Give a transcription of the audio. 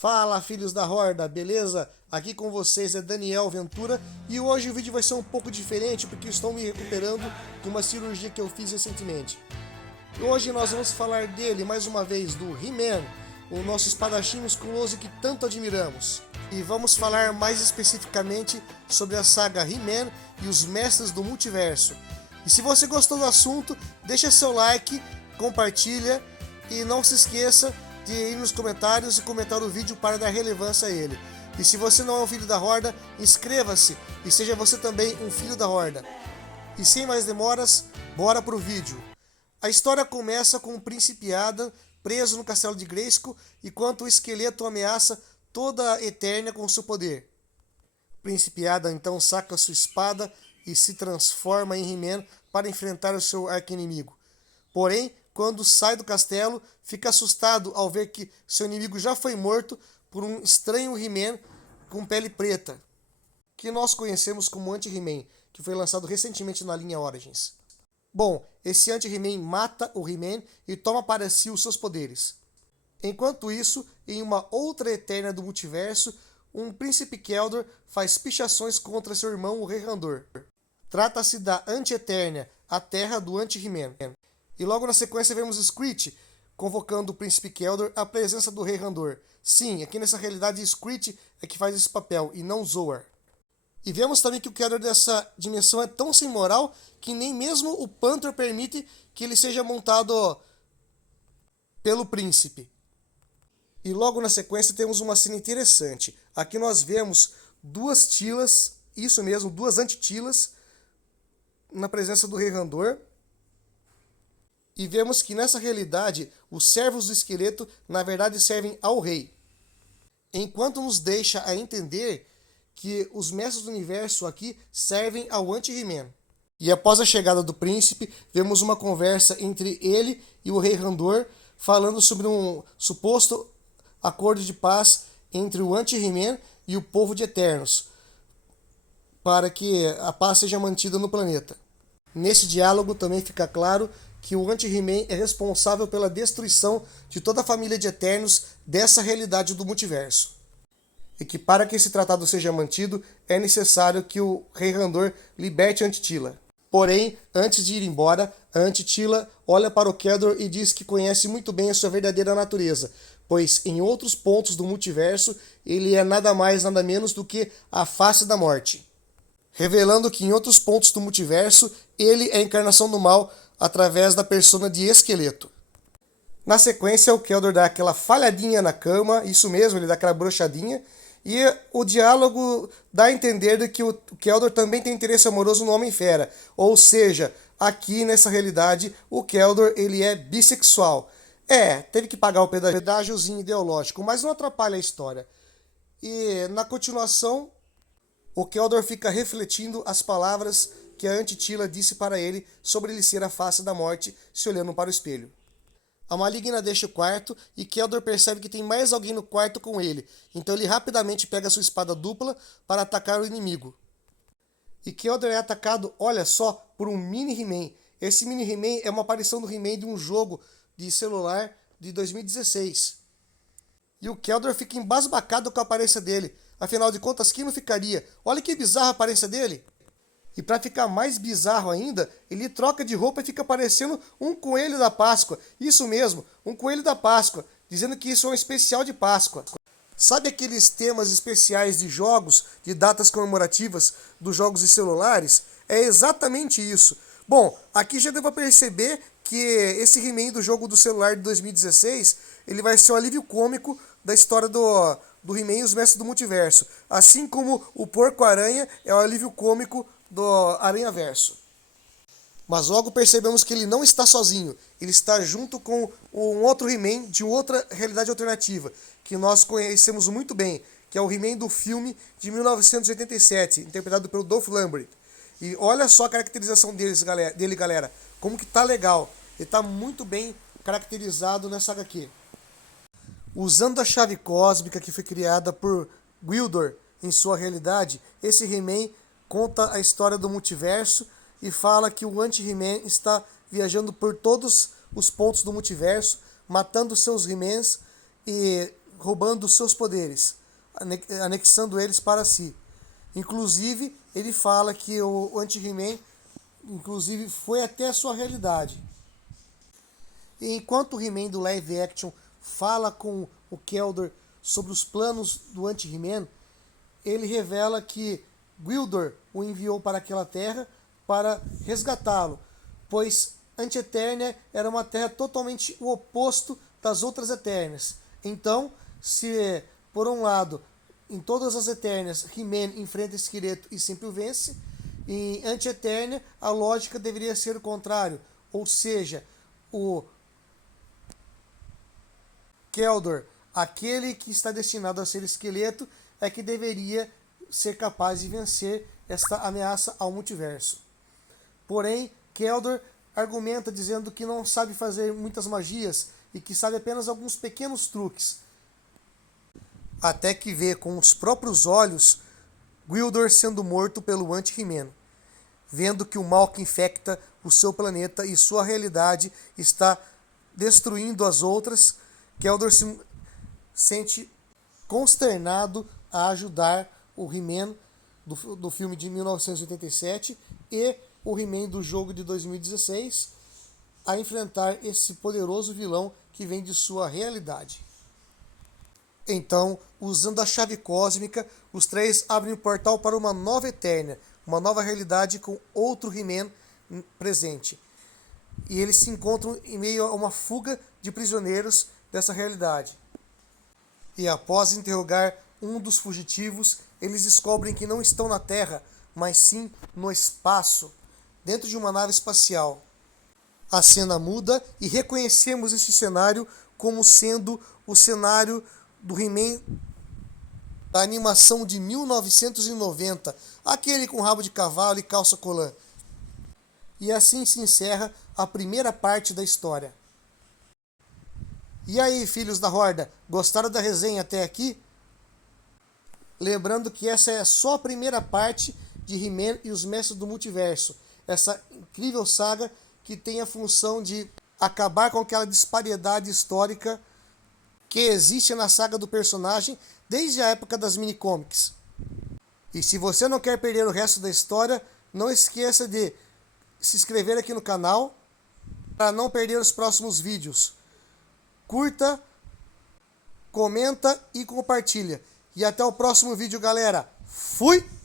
Fala, filhos da Horda, beleza? Aqui com vocês é Daniel Ventura e hoje o vídeo vai ser um pouco diferente porque estou me recuperando de uma cirurgia que eu fiz recentemente. E hoje nós vamos falar dele mais uma vez, do He-Man, o nosso espadachim musculoso que tanto admiramos. E vamos falar mais especificamente sobre a saga He-Man e os Mestres do Multiverso. E se você gostou do assunto, deixa seu like, compartilha e não se esqueça de ir nos comentários e comentar o vídeo para dar relevância a ele. E se você não é um filho da Horda, inscreva-se e seja você também um filho da Horda. E sem mais demoras, bora pro vídeo. A história começa com o Príncipe Adam preso no castelo de Grayskull enquanto o esqueleto ameaça toda a Eternia com seu poder. O Príncipe Adam então saca sua espada e se transforma em He-Man para enfrentar o seu arqui-inimigo. Porém, quando sai do castelo, fica assustado ao ver que seu inimigo já foi morto por um estranho He-Man com pele preta, que nós conhecemos como Anti-He-Man, que foi lançado recentemente na linha Origins. Bom, esse Anti-He-Man mata o He-Man e toma para si os seus poderes. Enquanto isso, em uma outra Eternia do multiverso, um príncipe Keldor faz pichações contra seu irmão, o Rei Randor. Trata-se da Anti-Eternia, a terra do Anti-He-Man. E logo na sequência vemos Screech convocando o príncipe Keldor à presença do Rei Randor. Sim, aqui nessa realidade Screech é que faz esse papel e não Zoar. E vemos também que o Keldor dessa dimensão é tão sem moral que nem mesmo o Panther permite que ele seja montado pelo príncipe. E logo na sequência temos uma cena interessante. Aqui nós vemos duas Teelas, isso mesmo, duas Anti-Teelas na presença do Rei Randor. E vemos que nessa realidade os servos do esqueleto na verdade servem ao rei. Enquanto nos deixa a entender que os mestres do universo aqui servem ao Anti-He-Man. E após a chegada do príncipe, vemos uma conversa entre ele e o Rei Randor falando sobre um suposto acordo de paz entre o Anti-He-Man e o povo de Eternos, para que a paz seja mantida no planeta. Nesse diálogo também fica claro que o Anti-He-Man é responsável pela destruição de toda a família de Eternos dessa realidade do multiverso. E que para que esse tratado seja mantido, é necessário que o Rei Randor liberte a Anti-Teela. Porém, antes de ir embora, a Anti-Teela olha para o Keldor e diz que conhece muito bem a sua verdadeira natureza, pois em outros pontos do multiverso ele é nada mais nada menos do que a face da morte. Revelando que em outros pontos do multiverso ele é a encarnação do mal através da persona de Esqueleto. Na sequência, o Keldor dá aquela falhadinha na cama, isso mesmo, ele dá aquela brochadinha, e o diálogo dá a entender que o Keldor também tem interesse amoroso no Homem-Fera, ou seja, aqui nessa realidade, o Keldor ele é bissexual. Teve que pagar o pedágiozinho ideológico, mas não atrapalha a história. E na continuação, o Keldor fica refletindo as palavras que a Anti-Teela disse para ele sobre ele ser a face da morte, se olhando para o espelho. A maligna deixa o quarto e Keldor percebe que tem mais alguém no quarto com ele, então ele rapidamente pega sua espada dupla para atacar o inimigo. E Keldor é atacado, olha só, por um mini He-Man. Esse mini He-Man é uma aparição do He-Man de um jogo de celular de 2016. E o Keldor fica embasbacado com a aparência dele. Afinal de contas, quem não ficaria? Olha que bizarra a aparência dele. E para ficar mais bizarro ainda, ele troca de roupa e fica parecendo um coelho da Páscoa. Isso mesmo, um coelho da Páscoa, dizendo que isso é um especial de Páscoa. Sabe aqueles temas especiais de jogos, de datas comemorativas dos jogos de celulares? É exatamente isso. Bom, aqui já deu para perceber que esse He-Man do jogo do celular de 2016, ele vai ser o alívio cômico da história do He-Man e os Mestres do Multiverso. Assim como o Porco-Aranha é o alívio cômico do Aranhaverso. Mas logo percebemos que ele não está sozinho. Ele está junto com um outro He-Man de outra realidade alternativa, que nós conhecemos muito bem, que é o He-Man do filme de 1987, interpretado pelo Dolph Lundgren. E olha só a caracterização dele, galera. Como que tá legal. Ele tá muito bem caracterizado nessa HQ. Usando a chave cósmica que foi criada por Gwildor em sua realidade, esse He-Man conta a história do multiverso e fala que o Anti-He-Man está viajando por todos os pontos do multiverso, matando seus He-Mans e roubando seus poderes, anexando eles para si. Inclusive, ele fala que o Anti-He-Man inclusive foi até a sua realidade. E enquanto o He-Man do live action fala com o Keldor sobre os planos do Anti-He-Man, ele revela que Gwildor o enviou para aquela terra para resgatá-lo, pois Anti-Eternia era uma terra totalmente o oposto das outras Eternias. Então, se por um lado, em todas as Eternias, He-Man enfrenta Esqueleto e sempre o vence, em Anti-Eternia a lógica deveria ser o contrário, ou seja, o Keldor, aquele que está destinado a ser Esqueleto, é que deveria ser capaz de vencer esta ameaça ao multiverso. Porém, Keldor argumenta dizendo que não sabe fazer muitas magias e que sabe apenas alguns pequenos truques. Até que vê com os próprios olhos Gwildor sendo morto pelo Anti-He-Man. Vendo que o mal que infecta o seu planeta e sua realidade está destruindo as outras, Keldor se sente consternado a ajudar o He-Man do filme de 1987 e o He-Man do jogo de 2016 a enfrentar esse poderoso vilão que vem de sua realidade. Então, usando a chave cósmica, os três abrem o portal para uma nova Eternia, uma nova realidade com outro He-Man presente. E eles se encontram em meio a uma fuga de prisioneiros dessa realidade. E após interrogar um dos fugitivos, eles descobrem que não estão na Terra, mas sim no espaço, dentro de uma nave espacial. A cena muda e reconhecemos esse cenário como sendo o cenário do He-Man da animação de 1990, aquele com rabo de cavalo e calça colã. E assim se encerra a primeira parte da história. E aí, filhos da Horda, gostaram da resenha até aqui? Lembrando que essa é só a primeira parte de He-Man e os Mestres do Multiverso, essa incrível saga que tem a função de acabar com aquela disparidade histórica que existe na saga do personagem desde a época das minicomics. E se você não quer perder o resto da história, não esqueça de se inscrever aqui no canal para não perder os próximos vídeos. Curta, comenta e compartilha. E até o próximo vídeo, galera. Fui!